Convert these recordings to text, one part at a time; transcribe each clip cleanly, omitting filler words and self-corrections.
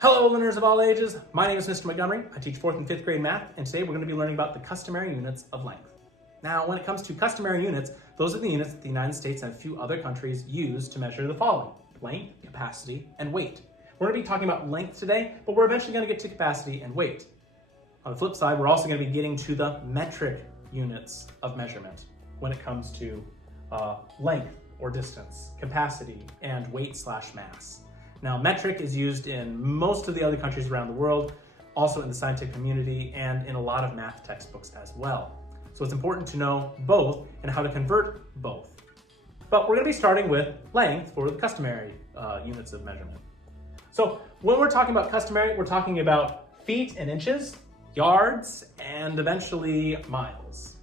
Hello, learners of all ages. My name is Mr. Montgomery. I teach 4th and 5th grade math, and today we're going to be learning about the customary units of length. Now, when it comes to customary units, those are the units that the United States and a few other countries use to measure the following: length, capacity, and weight. We're going to be talking about length today, but we're eventually going to get to capacity and weight. On the flip side, we're also going to be getting to the metric units of measurement when it comes to length or distance, capacity, and weight/mass. Now, metric is used in most of the other countries around the world, also in the scientific community, and in a lot of math textbooks as well. So it's important to know both and how to convert both. But we're going to be starting with length for the customary units of measurement. So when we're talking about customary, we're talking about feet and inches, yards, and eventually miles.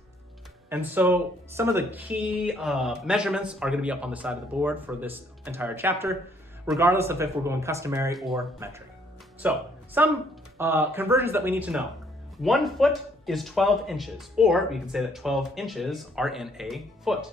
And so some of the key measurements are going to be up on the side of the board for this entire chapter, regardless of if we're going customary or metric. So some conversions that we need to know. 1 foot is 12 inches, or we can say that 12 inches are in a foot.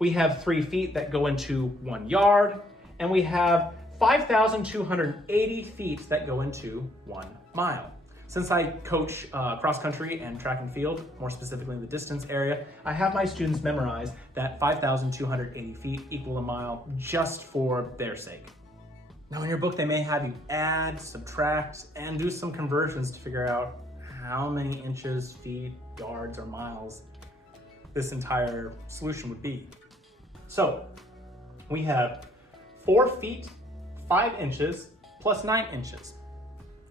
We have 3 feet that go into 1 yard, and we have 5,280 feet that go into 1 mile. Since I coach cross country and track and field, more specifically in the distance area, I have my students memorize that 5,280 feet equal a mile just for their sake. Now in your book, they may have you add, subtract, and do some conversions to figure out how many inches, feet, yards, or miles this entire solution would be. So we have 4 feet, 5 inches, plus 9 inches.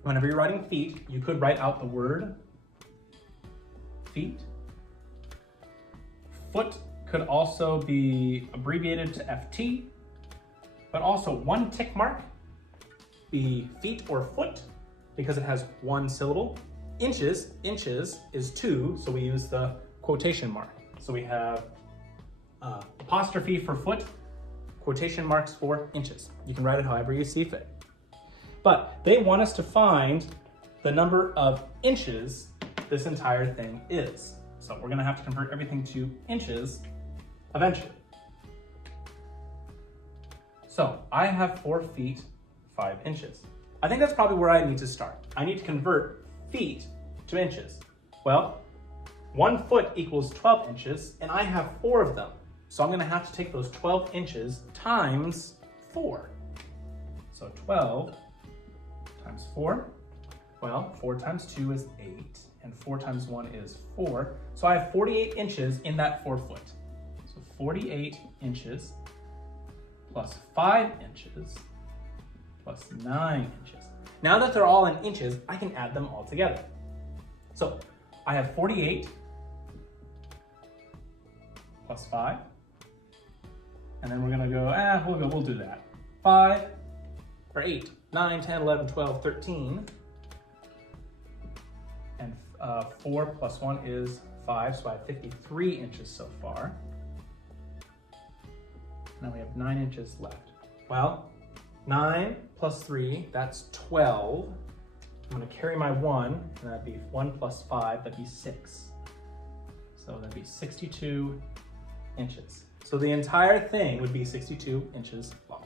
Whenever you're writing feet, you could write out the word feet. Foot could also be abbreviated to FT, but also 1 tick mark be feet or foot because it has 1 syllable. Inches is 2, so we use the quotation mark. So we have apostrophe for foot, quotation marks for inches. You can write it however you see fit. But they want us to find the number of inches this entire thing is. So we're gonna have to convert everything to inches eventually. So I have 4 feet, 5 inches. I think that's probably where I need to start. I need to convert feet to inches. Well, 1 foot equals 12 inches, and I have 4 of them. So I'm gonna have to take those 12 inches times 4. So 12 times 4, well, 4 times 2 is 8, and 4 times 1 is 4. So I have 48 inches in that 4 foot. So 48 inches plus 5 inches plus 9 inches. Now that they're all in inches, I can add them all together. So I have 48 plus 5, and then we're gonna go, we'll do that. 5, or 8, 9, 10, 11, 12, 13, and 4 plus 1 is 5, so I have 53 inches so far. Now we have 9 inches left. Well, 9 plus 3, that's 12. I'm gonna carry my 1, and that'd be 1 plus 5, that'd be 6. So that'd be 62 inches. So the entire thing would be 62 inches long.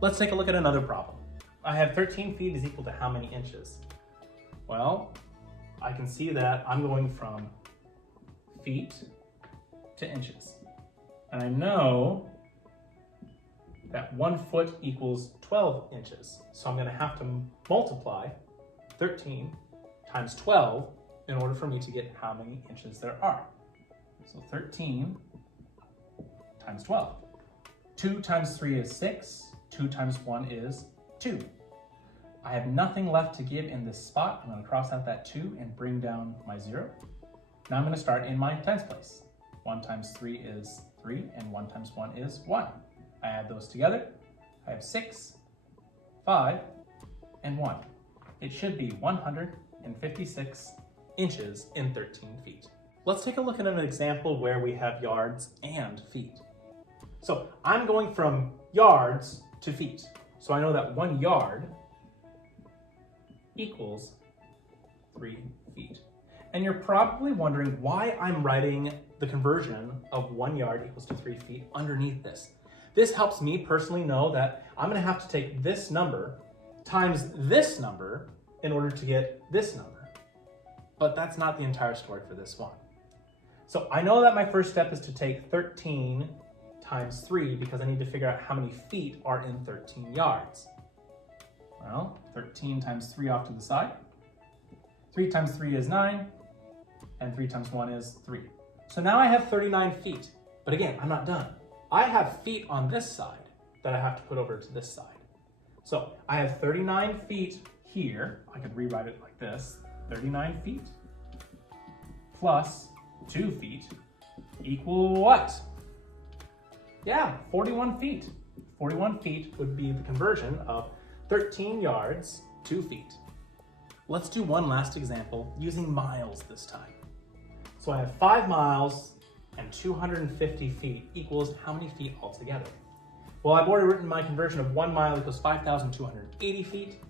Let's take a look at another problem. I have 13 feet is equal to how many inches? Well, I can see that I'm going from feet to inches. And I know that 1 foot equals 12 inches. So I'm gonna have to multiply 13 times 12 in order for me to get how many inches there are. So 13 times 12. 2 times 3 is 6. 2 times 1 is 2. I have nothing left to give in this spot. I'm going to cross out that 2 and bring down my 0. Now I'm going to start in my tens place. 1 times 3 is 3, and 1 times 1 is 1. I add those together. I have 6, 5, and 1. It should be 156 inches in 13 feet. Let's take a look at an example where we have yards and feet. So I'm going from yards to feet. So I know that 1 yard equals 3 feet. And you're probably wondering why I'm writing the conversion of 1 yard equals to 3 feet underneath this. This helps me personally know that I'm gonna have to take this number times this number in order to get this number. But that's not the entire story for this one. So I know that my first step is to take 13 times 3 because I need to figure out how many feet are in 13 yards. Well, 13 times 3 off to the side. 3 times 3 is 9, and 3 times 1 is 3. So now I have 39 feet. But again, I'm not done. I have feet on this side that I have to put over to this side. So I have 39 feet here. I could rewrite it like this. 39 feet plus 2 feet equal what? Yeah, 41 feet. 41 feet would be the conversion of 13 yards, 2 feet. Let's do one last example using miles this time. So I have 5 miles and 250 feet equals how many feet altogether? Well, I've already written my conversion of 1 mile equals 5,280 feet.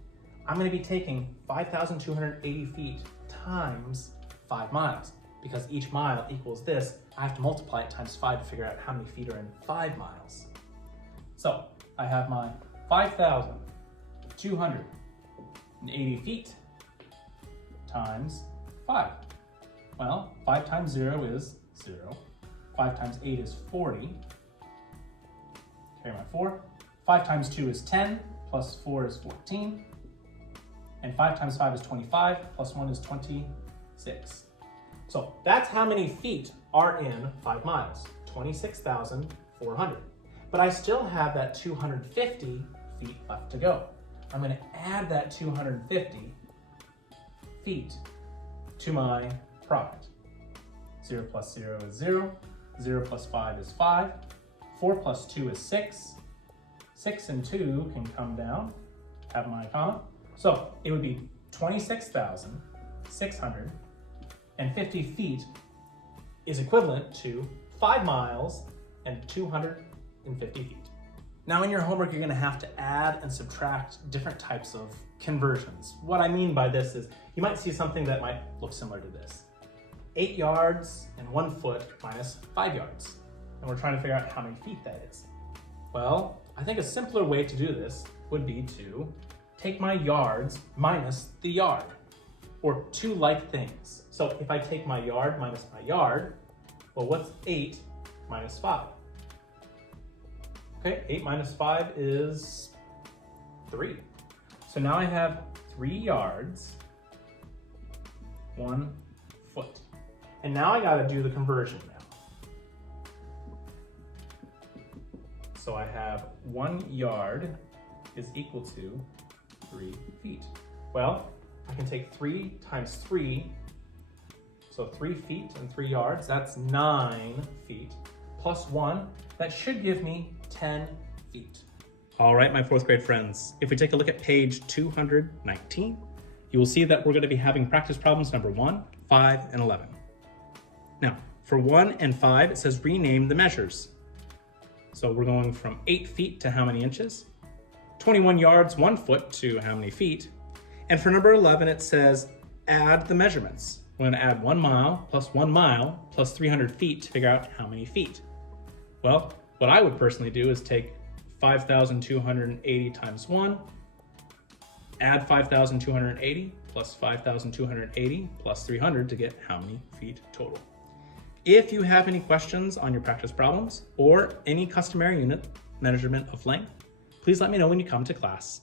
I'm going to be taking 5,280 feet times 5 miles. Because each mile equals this, I have to multiply it times 5 to figure out how many feet are in 5 miles. So I have my 5,280 feet times 5. Well, 5 times 0 is 0. 5 times 8 is 40. Carry my 4. 5 times 2 is 10, plus 4 is 14. And 5 times 5 is 25, plus 1 is 26. So that's how many feet are in 5 miles, 26,400. But I still have that 250 feet left to go. I'm going to add that 250 feet to my product. 0 plus 0 is 0. 0 plus 5 is 5. 4 plus 2 is 6. 6 and 2 can come down, have my comma. So it would be 26,650 feet is equivalent to 5 miles and 250 feet. Now in your homework, you're gonna have to add and subtract different types of conversions. What I mean by this is you might see something that might look similar to this. 8 yards and 1 foot minus 5 yards. And we're trying to figure out how many feet that is. Well, I think a simpler way to do this would be to take my yards minus the yard, or two like things. So if I take my yard minus my yard, well, what's 8 minus 5? Okay, 8 minus 5 is 3. So now I have 3 yards, 1 foot. And now I gotta do the conversion now. So I have 1 yard is equal to 3 feet. Well, I can take 3 times 3, so 3 feet and 3 yards, that's 9 feet, plus 1, that should give me 10 feet. All right, my 4th grade friends, if we take a look at page 219, you will see that we're going to be having practice problems number 1, 5, and 11. Now, for 1 and 5, it says rename the measures. So we're going from 8 feet to how many inches? 21 yards, 1 foot to how many feet? And for number 11, it says add the measurements. We're going to add 1 mile plus 1 mile plus 300 feet to figure out how many feet. Well, what I would personally do is take 5,280 times 1, add 5,280 plus 5,280 plus 300 to get how many feet total. If you have any questions on your practice problems or any customary unit measurement of length, please let me know when you come to class.